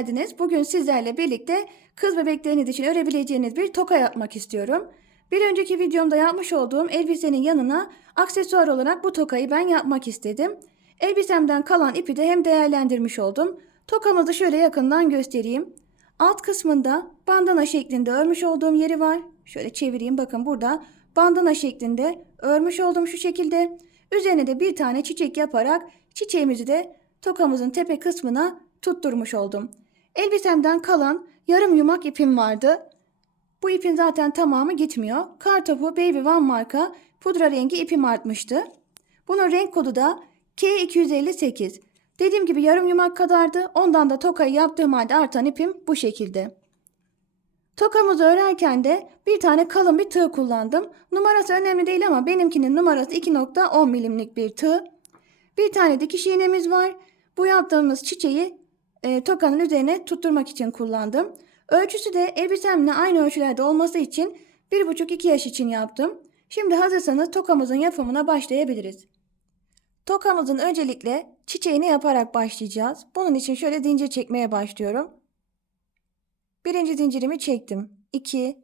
geldiniz. Bugün sizlerle birlikte kız bebekleriniz için örebileceğiniz bir toka yapmak istiyorum. Bir önceki videomda yapmış olduğum elbisenin yanına aksesuar olarak bu tokayı ben yapmak istedim. Elbisemden kalan ipi de hem değerlendirmiş oldum. Tokamızı şöyle yakından göstereyim. Alt kısmında bandana şeklinde örmüş olduğum yeri var. Şöyle çevireyim bakın burada bandana şeklinde örmüş oldum şu şekilde. Üzerine de bir tane çiçek yaparak çiçeğimizi de tokamızın tepe kısmına tutturmuş oldum. Elbisemden kalan yarım yumak ipim vardı. Bu ipin zaten tamamı gitmiyor. Kartopu Baby One marka pudra rengi ipim artmıştı. Bunun renk kodu da K258. Dediğim gibi yarım yumak kadardı. Ondan da tokayı yaptığım halde artan ipim bu şekilde. Tokamızı örerken de bir tane kalın bir tığ kullandım. Numarası önemli değil ama benimkinin numarası 2.10 milimlik bir tığ. Bir tane dikiş iğnemiz var. Bu yaptığımız çiçeği e, tokanın üzerine tutturmak için kullandım. Ölçüsü de elbisemle aynı ölçülerde olması için 1,5-2 yaş için yaptım. Şimdi hazırsanız tokamızın yapımına başlayabiliriz. Tokamızın öncelikle çiçeğini yaparak başlayacağız. Bunun için şöyle zincir çekmeye başlıyorum. Birinci zincirimi çektim. 2,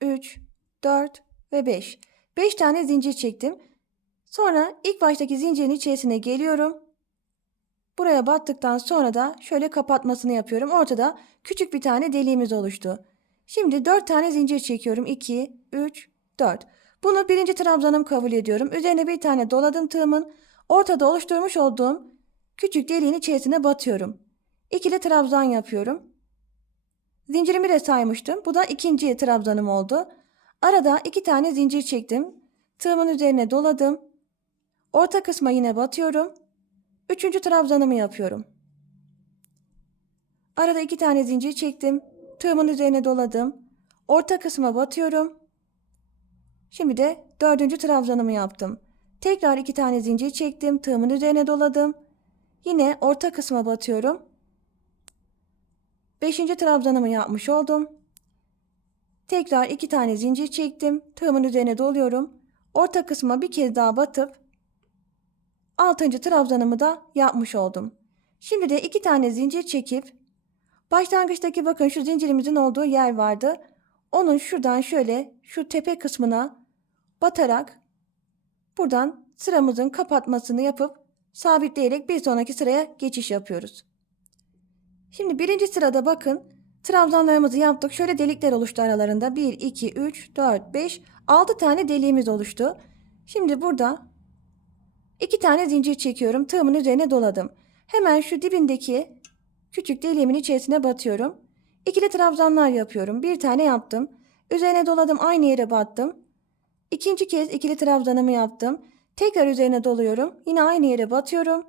3, 4 ve 5. 5 tane zincir çektim. Sonra ilk baştaki zincirin içerisine geliyorum. Buraya battıktan sonra da şöyle kapatmasını yapıyorum. Ortada küçük bir tane deliğimiz oluştu. Şimdi 4 tane zincir çekiyorum. 2, 3, 4. Bunu birinci trabzanım kabul ediyorum. Üzerine bir tane doladım tığımın. Ortada oluşturmuş olduğum küçük deliğin içerisine batıyorum. İkili trabzan yapıyorum. Zincirimi de saymıştım. Bu da ikinci trabzanım oldu. Arada iki tane zincir çektim. Tığımın üzerine doladım. Orta kısma yine batıyorum. Üçüncü trabzanımı yapıyorum. Arada iki tane zincir çektim. Tığımın üzerine doladım. Orta kısma batıyorum. Şimdi de dördüncü trabzanımı yaptım. Tekrar iki tane zincir çektim. Tığımın üzerine doladım. Yine orta kısma batıyorum. Beşinci trabzanımı yapmış oldum. Tekrar iki tane zincir çektim. Tığımın üzerine doluyorum. Orta kısma bir kez daha batıp altıncı trabzanımı da yapmış oldum. Şimdi de iki tane zincir çekip başlangıçtaki bakın şu zincirimizin olduğu yer vardı. Onun şuradan şöyle şu tepe kısmına batarak buradan sıramızın kapatmasını yapıp sabitleyerek bir sonraki sıraya geçiş yapıyoruz. Şimdi birinci sırada bakın trabzanlarımızı yaptık. Şöyle delikler oluştu aralarında. 1, 2, 3, 4, 5, 6 tane deliğimiz oluştu. Şimdi burada iki tane zincir çekiyorum. Tığımın üzerine doladım. Hemen şu dibindeki küçük deliğimin içerisine batıyorum. İkili trabzanlar yapıyorum. Bir tane yaptım. Üzerine doladım. Aynı yere battım. İkinci kez ikili trabzanımı yaptım. Tekrar üzerine doluyorum. Yine aynı yere batıyorum.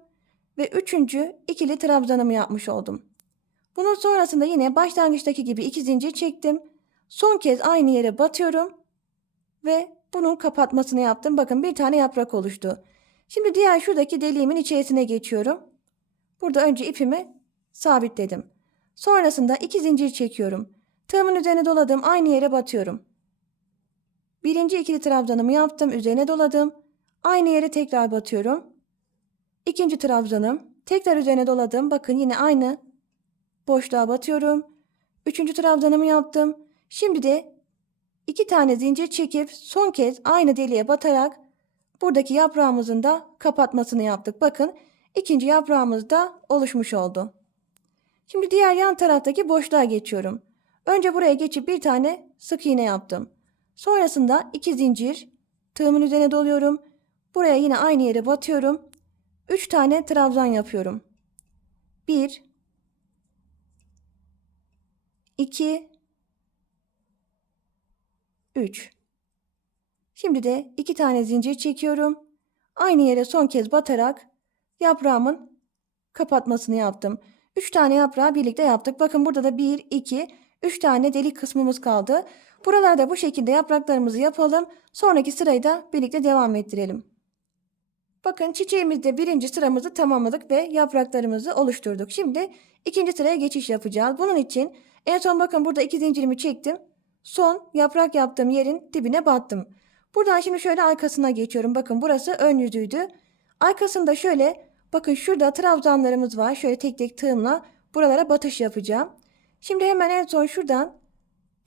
Ve üçüncü ikili trabzanımı yapmış oldum. Bunun sonrasında yine başlangıçtaki gibi iki zincir çektim. Son kez aynı yere batıyorum. Ve bunun kapatmasını yaptım. Bakın bir tane yaprak oluştu. Şimdi diğer şuradaki deliğimin içerisine geçiyorum. Burada önce ipimi sabitledim. Sonrasında iki zincir çekiyorum. Tığımın üzerine doladım. Aynı yere batıyorum. Birinci ikili trabzanımı yaptım. Üzerine doladım. Aynı yere tekrar batıyorum. İkinci trabzanım. Tekrar üzerine doladım. Bakın yine aynı boşluğa batıyorum. Üçüncü trabzanımı yaptım. Şimdi de iki tane zincir çekip son kez aynı deliğe batarak buradaki yaprağımızın da kapatmasını yaptık. Bakın ikinci yaprağımız da oluşmuş oldu. Şimdi diğer yan taraftaki boşluğa geçiyorum. Önce buraya geçip bir tane sık iğne yaptım. Sonrasında iki zincir tığımın üzerine doluyorum. Buraya yine aynı yere batıyorum. Üç tane trabzan yapıyorum. Bir, 2 3 Şimdi de iki tane zincir çekiyorum. Aynı yere son kez batarak yaprağımın kapatmasını yaptım. 3 tane yaprağı birlikte yaptık. Bakın burada da 1 2 3 tane delik kısmımız kaldı. Buralarda bu şekilde yapraklarımızı yapalım. Sonraki sırayı da birlikte devam ettirelim. Bakın çiçeğimizde birinci sıramızı tamamladık ve yapraklarımızı oluşturduk. Şimdi ikinci sıraya geçiş yapacağız. Bunun için en son bakın burada iki zincirimi çektim. Son yaprak yaptığım yerin dibine battım. Buradan şimdi şöyle arkasına geçiyorum. Bakın burası ön yüzüydü. Arkasında şöyle bakın şurada trabzanlarımız var. Şöyle tek tek tığımla buralara batış yapacağım. Şimdi hemen en son şuradan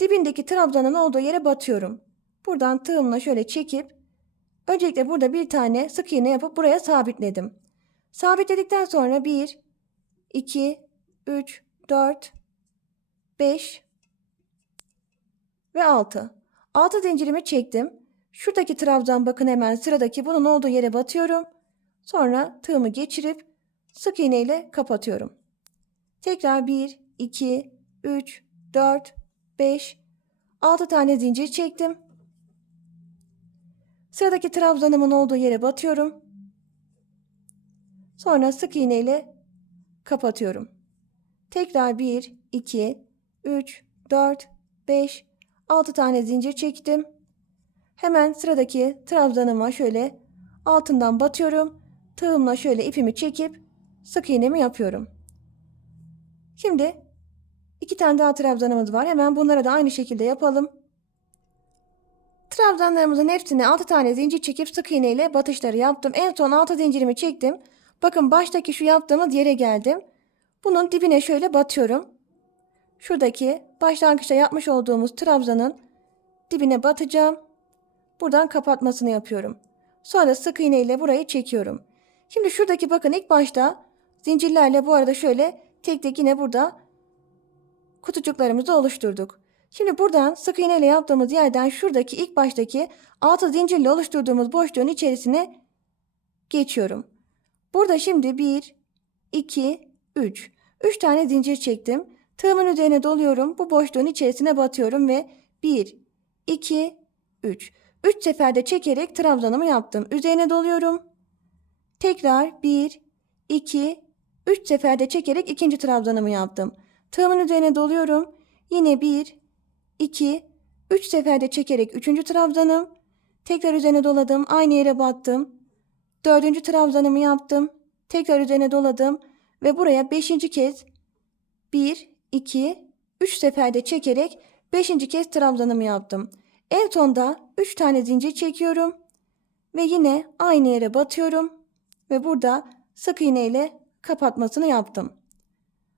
dibindeki trabzanın olduğu yere batıyorum. Buradan tığımla şöyle çekip öncelikle burada bir tane sık iğne yapıp buraya sabitledim. Sabitledikten sonra 1, 2, 3, 4, 5 ve 6. 6 zincirimi çektim. Şuradaki trabzan bakın hemen sıradaki bunun olduğu yere batıyorum. Sonra tığımı geçirip sık iğne ile kapatıyorum. Tekrar 1, 2, 3, 4, 5, 6 tane zincir çektim. Sıradaki trabzanımın olduğu yere batıyorum. Sonra sık iğne ile kapatıyorum. Tekrar 1, 2, 3, 4, 5, 6 tane zincir çektim. Hemen sıradaki trabzanıma şöyle altından batıyorum. Tığımla şöyle ipimi çekip sık iğnemi yapıyorum. Şimdi iki tane daha trabzanımız var. Hemen bunlara da aynı şekilde yapalım. Trabzanlarımızın hepsine 6 tane zincir çekip sık iğne ile batışları yaptım. En son 6 zincirimi çektim. Bakın baştaki şu yaptığımız yere geldim. Bunun dibine şöyle batıyorum. Şuradaki başlangıçta yapmış olduğumuz trabzanın dibine batacağım. Buradan kapatmasını yapıyorum. Sonra sık iğne ile burayı çekiyorum. Şimdi şuradaki bakın ilk başta zincirlerle bu arada şöyle tek tek yine burada kutucuklarımızı oluşturduk. Şimdi buradan sık iğne ile yaptığımız yerden şuradaki ilk baştaki altı zincirle oluşturduğumuz boşluğun içerisine geçiyorum. Burada şimdi 1, 2, 3. 3 tane zincir çektim. Tığımın üzerine doluyorum. Bu boşluğun içerisine batıyorum ve 1, 2, 3. 3 seferde çekerek trabzanımı yaptım. Üzerine doluyorum. Tekrar 1, 2, 3 seferde çekerek ikinci trabzanımı yaptım. Tığımın üzerine doluyorum. Yine 1, 2, 3 seferde çekerek üçüncü trabzanım. Tekrar üzerine doladım. Aynı yere battım. Dördüncü trabzanımı yaptım. Tekrar üzerine doladım. Ve buraya beşinci kez 1, 2, 3 seferde çekerek beşinci kez trabzanımı yaptım. En sonda 3 tane zincir çekiyorum. Ve yine aynı yere batıyorum. Ve burada sık iğne ile kapatmasını yaptım.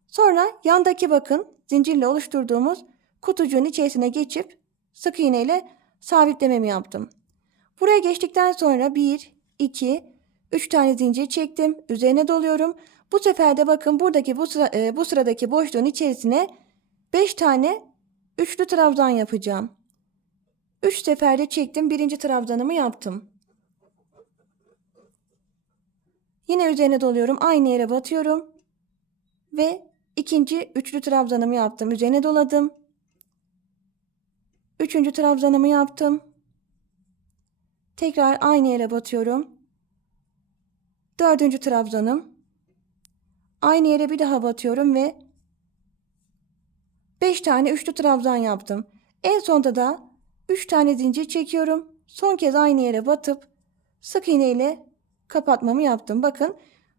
Sonra yandaki bakın zincirle oluşturduğumuz kutucuğun içerisine geçip sık iğne ile sabitlememi yaptım. Buraya geçtikten sonra 1, 2, 3 tane zincir çektim. Üzerine doluyorum. Bu sefer de bakın buradaki bu, sıra, e, bu sıradaki boşluğun içerisine 5 tane üçlü trabzan yapacağım. 3 seferde çektim. Birinci trabzanımı yaptım. Yine üzerine doluyorum. Aynı yere batıyorum. Ve ikinci üçlü trabzanımı yaptım. Üzerine doladım. Üçüncü trabzanımı yaptım. Tekrar aynı yere batıyorum. Dördüncü trabzanım. Aynı yere bir daha batıyorum ve 5 tane üçlü trabzan yaptım. En sonda da 3 tane zincir çekiyorum. Son kez aynı yere batıp sık iğne ile kapatmamı yaptım. Bakın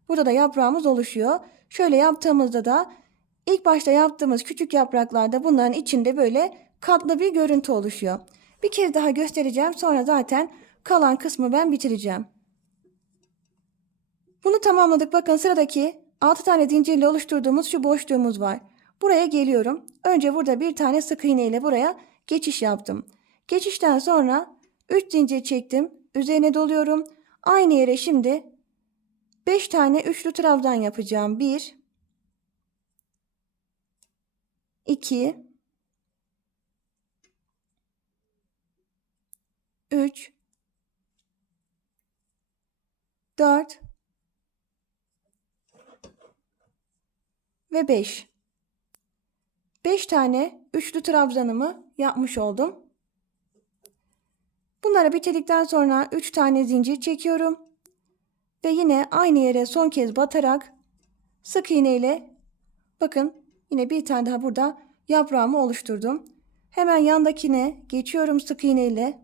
burada da yaprağımız oluşuyor. Şöyle yaptığımızda da ilk başta yaptığımız küçük yapraklarda bunların içinde böyle katlı bir görüntü oluşuyor. Bir kez daha göstereceğim. Sonra zaten kalan kısmı ben bitireceğim. Bunu tamamladık. Bakın sıradaki 6 tane zincirle oluşturduğumuz şu boşluğumuz var. Buraya geliyorum. Önce burada bir tane sık iğne ile buraya geçiş yaptım. Geçişten sonra 3 zincir çektim. Üzerine doluyorum. Aynı yere şimdi 5 tane üçlü trabzan yapacağım. 1 2 3 4 ve 5. 5 tane üçlü trabzanımı yapmış oldum. Bunları bitirdikten sonra 3 tane zincir çekiyorum. Ve yine aynı yere son kez batarak sık iğne ile bakın yine bir tane daha burada yaprağımı oluşturdum. Hemen yandakine geçiyorum sık iğne ile.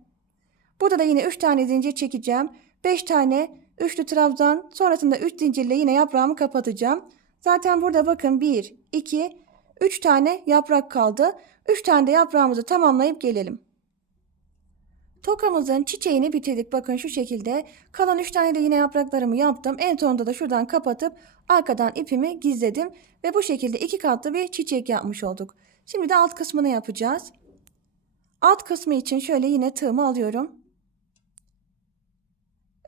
Burada da yine 3 tane zincir çekeceğim. 5 tane üçlü trabzan sonrasında 3 zincirle yine yaprağımı kapatacağım. Zaten burada bakın 1, 2, 3 tane yaprak kaldı. 3 tane de yaprağımızı tamamlayıp gelelim. Tokamızın çiçeğini bitirdik. Bakın şu şekilde. Kalan 3 tane de yine yapraklarımı yaptım. En sonunda da şuradan kapatıp arkadan ipimi gizledim. Ve bu şekilde iki katlı bir çiçek yapmış olduk. Şimdi de alt kısmını yapacağız. Alt kısmı için şöyle yine tığımı alıyorum.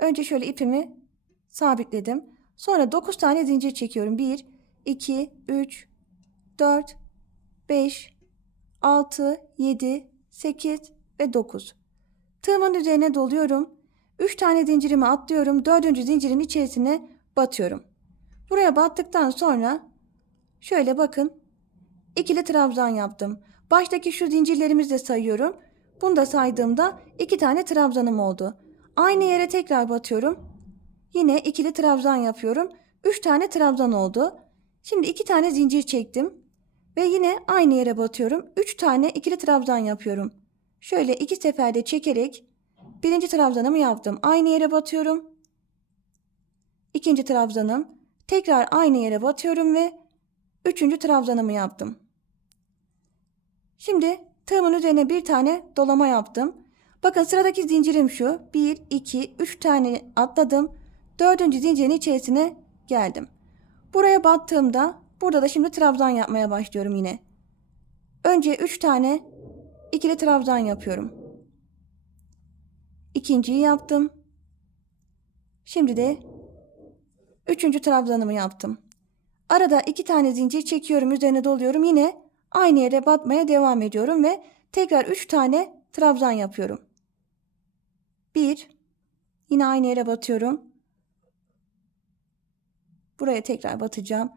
Önce şöyle ipimi sabitledim. Sonra 9 tane zincir çekiyorum. 1, 2, 3, 4, 5, 6, 7, 8 ve 9. Tığımın üzerine doluyorum. 3 tane zincirimi atlıyorum. 4. zincirin içerisine batıyorum. Buraya battıktan sonra şöyle bakın ikili trabzan yaptım. Baştaki şu zincirlerimizi de sayıyorum. Bunu da saydığımda 2 tane trabzanım oldu. Aynı yere tekrar batıyorum. Yine ikili trabzan yapıyorum. 3 tane trabzan oldu. Şimdi 2 tane zincir çektim. Ve yine aynı yere batıyorum. 3 tane ikili trabzan yapıyorum. Şöyle iki seferde çekerek birinci trabzanımı yaptım. Aynı yere batıyorum. İkinci trabzanım. Tekrar aynı yere batıyorum ve üçüncü trabzanımı yaptım. Şimdi tığımın üzerine bir tane dolama yaptım. Bakın sıradaki zincirim şu. 1, 2, 3 tane atladım. Dördüncü zincirin içerisine geldim. Buraya battığımda burada da şimdi trabzan yapmaya başlıyorum yine. Önce 3 tane ikili trabzan yapıyorum. İkinciyi yaptım. Şimdi de üçüncü trabzanımı yaptım. Arada iki tane zincir çekiyorum, üzerine doluyorum. Yine aynı yere batmaya devam ediyorum ve tekrar üç tane trabzan yapıyorum. Bir, yine aynı yere batıyorum. Buraya tekrar batacağım.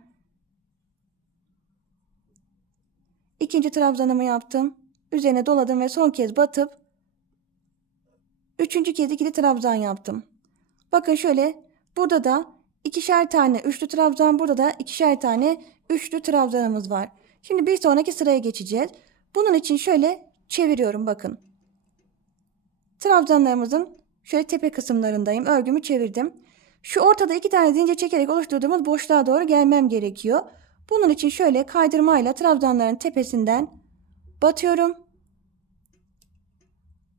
İkinci trabzanımı yaptım. Üzerine doladım ve son kez batıp üçüncü kez ikili trabzan yaptım. Bakın şöyle burada da ikişer tane üçlü trabzan burada da ikişer tane üçlü trabzanımız var. Şimdi bir sonraki sıraya geçeceğiz. Bunun için şöyle çeviriyorum bakın. Trabzanlarımızın şöyle tepe kısımlarındayım. Örgümü çevirdim. Şu ortada iki tane zincir çekerek oluşturduğumuz boşluğa doğru gelmem gerekiyor. Bunun için şöyle kaydırmayla trabzanların tepesinden batıyorum.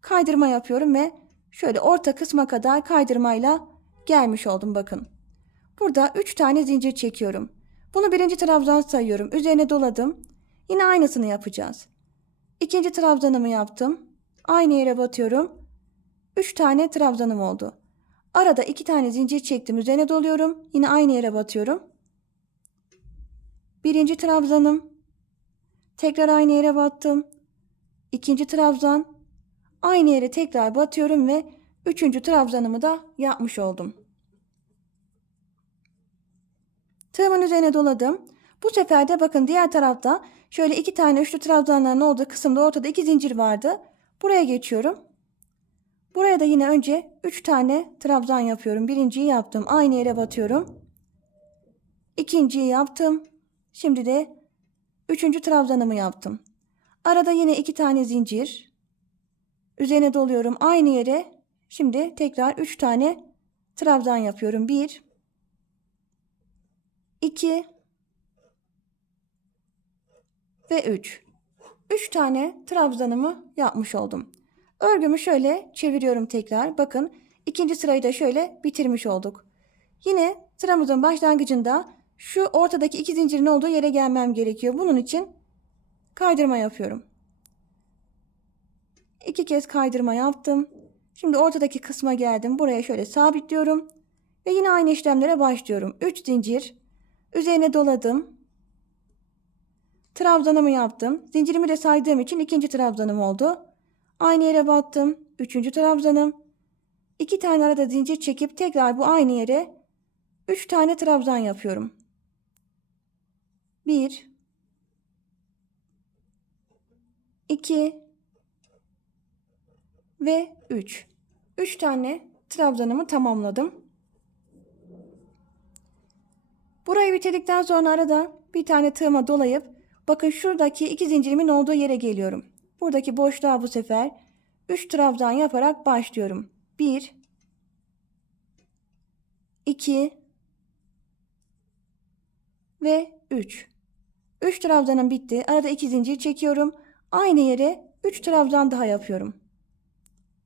Kaydırma yapıyorum ve şöyle orta kısma kadar kaydırmayla gelmiş oldum bakın. Burada 3 tane zincir çekiyorum. Bunu birinci trabzan sayıyorum. Üzerine doladım. Yine aynısını yapacağız. İkinci trabzanımı yaptım. Aynı yere batıyorum. 3 tane trabzanım oldu. Arada 2 tane zincir çektim. Üzerine doluyorum. Yine aynı yere batıyorum. Birinci trabzanım. Tekrar aynı yere battım. İkinci trabzan. Aynı yere tekrar batıyorum ve üçüncü trabzanımı da yapmış oldum. Tığımın üzerine doladım. Bu sefer de bakın diğer tarafta şöyle iki tane üçlü trabzanların olduğu kısımda ortada iki zincir vardı. Buraya geçiyorum. Buraya da yine önce 3 tane trabzan yapıyorum. Birinciyi yaptım. Aynı yere batıyorum. İkinciyi yaptım. Şimdi de üçüncü trabzanımı yaptım. Arada yine iki tane zincir. Üzerine doluyorum aynı yere. Şimdi tekrar üç tane trabzan yapıyorum. Bir, iki ve üç. Üç tane trabzanımı yapmış oldum. Örgümü şöyle çeviriyorum tekrar. Bakın ikinci sırayı da şöyle bitirmiş olduk. Yine sıramızın başlangıcında şu ortadaki iki zincirin olduğu yere gelmem gerekiyor. Bunun için kaydırma yapıyorum. İki kez kaydırma yaptım. Şimdi ortadaki kısma geldim. Buraya şöyle sabitliyorum. Ve yine aynı işlemlere başlıyorum. 3 zincir. Üzerine doladım. Trabzanımı yaptım. Zincirimi de saydığım için ikinci trabzanım oldu. Aynı yere battım. Üçüncü trabzanım. İki tane arada zincir çekip tekrar bu aynı yere üç tane trabzan yapıyorum. Bir, iki ve üç. Üç tane trabzanımı tamamladım. Burayı bitirdikten sonra arada bir tane tığıma dolayıp bakın şuradaki iki zincirimin olduğu yere geliyorum. Buradaki boşluğa bu sefer 3 trabzan yaparak başlıyorum. 1 2 ve 3. 3 trabzanım bitti. Arada 2 zincir çekiyorum. Aynı yere 3 trabzan daha yapıyorum.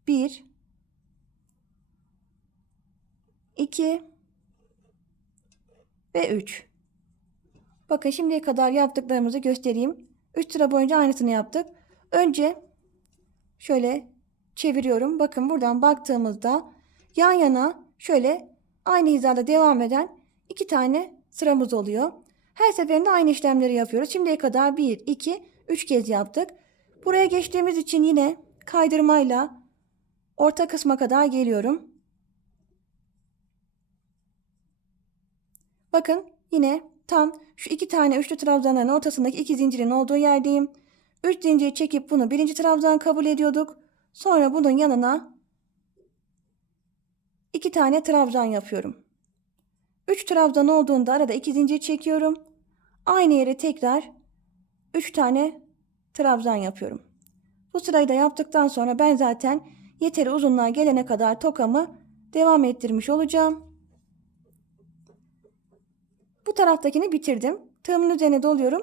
1 2 ve 3. Bakın şimdiye kadar yaptıklarımızı göstereyim. 3 sıra boyunca aynısını yaptık. Önce şöyle çeviriyorum. Bakın buradan baktığımızda yan yana şöyle aynı hizada devam eden iki tane sıramız oluyor. Her seferinde aynı işlemleri yapıyoruz. Şimdiye kadar 1, 2, 3 kez yaptık. Buraya geçtiğimiz için yine kaydırmayla orta kısma kadar geliyorum. Bakın yine tam şu iki tane üçlü trabzanların ortasındaki iki zincirin olduğu yerdeyim. Üç zinciri çekip bunu birinci trabzan kabul ediyorduk. Sonra bunun yanına iki tane trabzan yapıyorum. Üç trabzan olduğunda arada iki zincir çekiyorum. Aynı yere tekrar üç tane trabzan yapıyorum. Bu sırayı da yaptıktan sonra ben zaten yeteri uzunluğa gelene kadar tokamı devam ettirmiş olacağım. Bu taraftakini bitirdim. Tığımın üzerine doluyorum.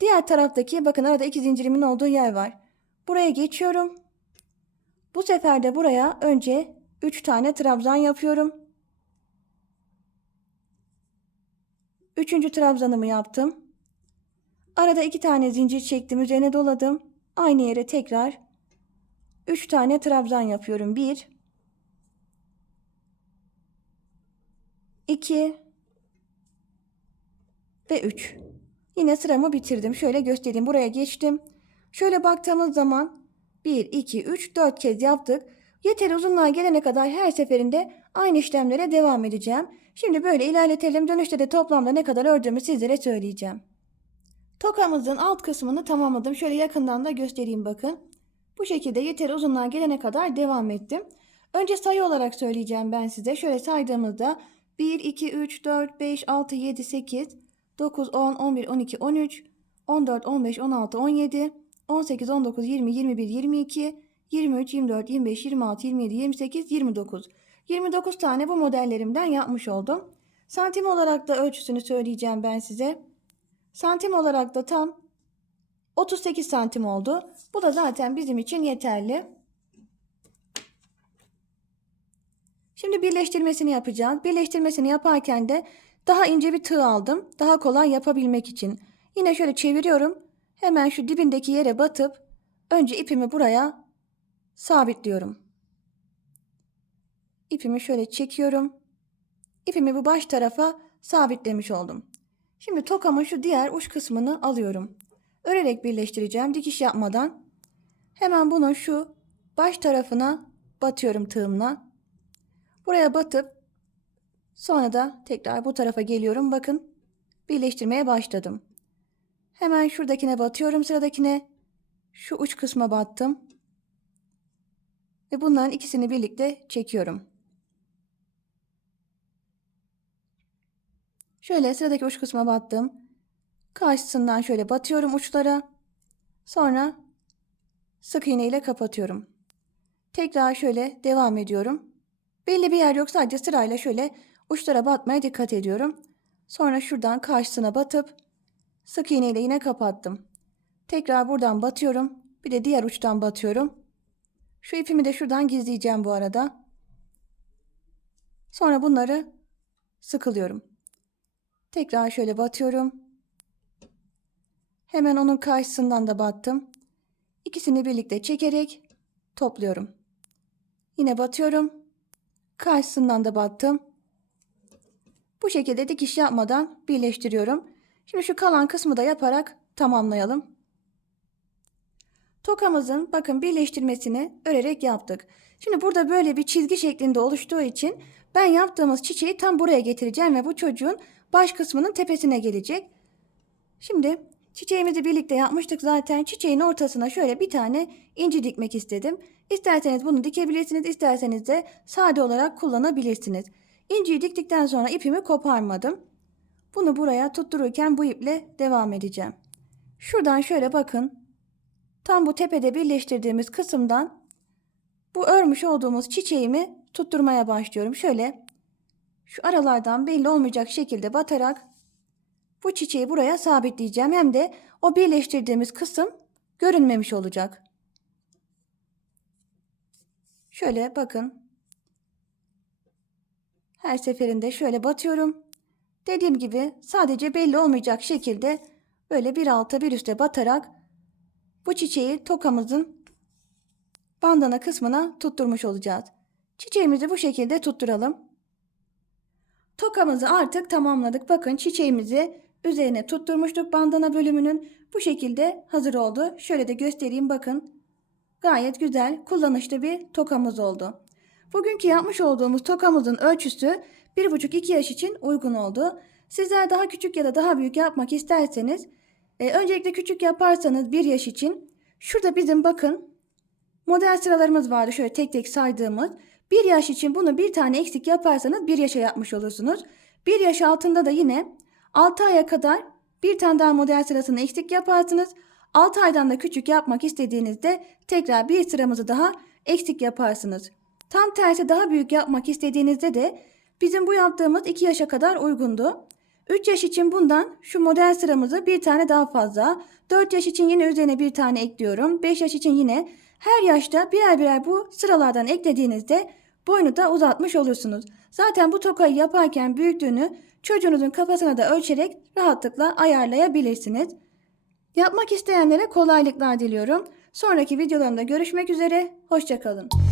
Diğer taraftaki bakın arada iki zincirimin olduğu yer var. Buraya geçiyorum. Bu sefer de buraya önce 3 tane trabzan yapıyorum. Üçüncü trabzanımı yaptım. Arada iki tane zincir çektim. Üzerine doladım. Aynı yere tekrar 3 tane trabzan yapıyorum. 1 2 ve 3. Yine sıramı bitirdim. Şöyle göstereyim. Buraya geçtim. Şöyle baktığımız zaman 1, 2, 3, 4 kez yaptık. Yeteri uzunluğa gelene kadar her seferinde aynı işlemlere devam edeceğim. Şimdi böyle ilerletelim. Dönüşte de toplamda ne kadar ördüğümü sizlere söyleyeceğim. Tokamızın alt kısmını tamamladım. Şöyle yakından da göstereyim bakın. Bu şekilde yeteri uzunluğa gelene kadar devam ettim. Önce sayı olarak söyleyeceğim ben size. Şöyle saydığımızda 1, 2, 3, 4, 5, 6, 7, 8, 9, 10, 11, 12, 13, 14, 15, 16, 17, 18, 19, 20, 21, 22, 23, 24, 25, 26, 27, 28, 29. 29 tane bu modellerimden yapmış oldum. Santim olarak da ölçüsünü söyleyeceğim ben size. Santim olarak da tam 38 santim oldu. Bu da zaten bizim için yeterli. Şimdi birleştirmesini yapacağız. Birleştirmesini yaparken de daha ince bir tığ aldım. Daha kolay yapabilmek için. Yine şöyle çeviriyorum. Hemen şu dibindeki yere batıp önce ipimi buraya sabitliyorum. İpimi şöyle çekiyorum. İpimi bu baş tarafa sabitlemiş oldum. Şimdi tokamın şu diğer uç kısmını alıyorum. Örerek birleştireceğim dikiş yapmadan. Hemen bunun şu baş tarafına batıyorum tığımla. Buraya batıp sonra da tekrar bu tarafa geliyorum. Bakın birleştirmeye başladım. Hemen şuradakine batıyorum sıradakine. Şu uç kısma battım. Ve bunların ikisini birlikte çekiyorum. Şöyle sıradaki uç kısma battım. Karşısından şöyle batıyorum uçlara. Sonra sık iğne ile kapatıyorum. Tekrar şöyle devam ediyorum. Belli bir yer yok sadece sırayla şöyle uçlara batmaya dikkat ediyorum. Sonra şuradan karşısına batıp sık iğne ile yine kapattım. Tekrar buradan batıyorum. Bir de diğer uçtan batıyorum. Şu ipimi de şuradan gizleyeceğim bu arada. Sonra bunları sıkılıyorum. Tekrar şöyle batıyorum. Hemen onun karşısından da battım. İkisini birlikte çekerek topluyorum. Yine batıyorum. Karşısından da battım. Bu şekilde dikiş yapmadan birleştiriyorum. Şimdi şu kalan kısmı da yaparak tamamlayalım. Tokamızın bakın birleştirmesini örerek yaptık. Şimdi burada böyle bir çizgi şeklinde oluştuğu için ben yaptığımız çiçeği tam buraya getireceğim ve bu çocuğun baş kısmının tepesine gelecek. Şimdi çiçeğimizi birlikte yapmıştık zaten. Çiçeğin ortasına şöyle bir tane inci dikmek istedim. İsterseniz bunu dikebilirsiniz, isterseniz de sade olarak kullanabilirsiniz. İnciyi diktikten sonra ipimi koparmadım. Bunu buraya tuttururken bu iple devam edeceğim. Şuradan şöyle bakın. Tam bu tepede birleştirdiğimiz kısımdan bu örmüş olduğumuz çiçeğimi tutturmaya başlıyorum. Şöyle şu aralardan belli olmayacak şekilde batarak bu çiçeği buraya sabitleyeceğim. Hem de o birleştirdiğimiz kısım görünmemiş olacak. Şöyle bakın. Her seferinde şöyle batıyorum. Dediğim gibi sadece belli olmayacak şekilde böyle bir alta bir üste batarak bu çiçeği tokamızın bandana kısmına tutturmuş olacağız. Çiçeğimizi bu şekilde tutturalım. Tokamızı artık tamamladık. Bakın çiçeğimizi üzerine tutturmuştuk bandana bölümünün. Bu şekilde hazır oldu. Şöyle de göstereyim bakın. Gayet güzel, kullanışlı bir tokamız oldu. Bugünkü yapmış olduğumuz tokamızın ölçüsü 1,5-2 yaş için uygun oldu. Sizler daha küçük ya da daha büyük yapmak isterseniz e, öncelikle küçük yaparsanız 1 yaş için şurada bizim bakın model sıralarımız vardı şöyle tek tek saydığımız. 1 yaş için bunu bir tane eksik yaparsanız 1 yaşa yapmış olursunuz. 1 yaş altında da yine 6 aya kadar bir tane daha model sırasını eksik yaparsınız. 6 aydan da küçük yapmak istediğinizde tekrar bir sıramızı daha eksik yaparsınız. Tam tersi daha büyük yapmak istediğinizde de bizim bu yaptığımız 2 yaşa kadar uygundu. 3 yaş için bundan şu model sıramızı bir tane daha fazla. 4 yaş için yine üzerine bir tane ekliyorum. 5 yaş için yine her yaşta birer birer bu sıralardan eklediğinizde boynu da uzatmış olursunuz. Zaten bu tokayı yaparken büyüklüğünü çocuğunuzun kafasına da ölçerek rahatlıkla ayarlayabilirsiniz. Yapmak isteyenlere kolaylıklar diliyorum. Sonraki videolarımda görüşmek üzere. Hoşçakalın.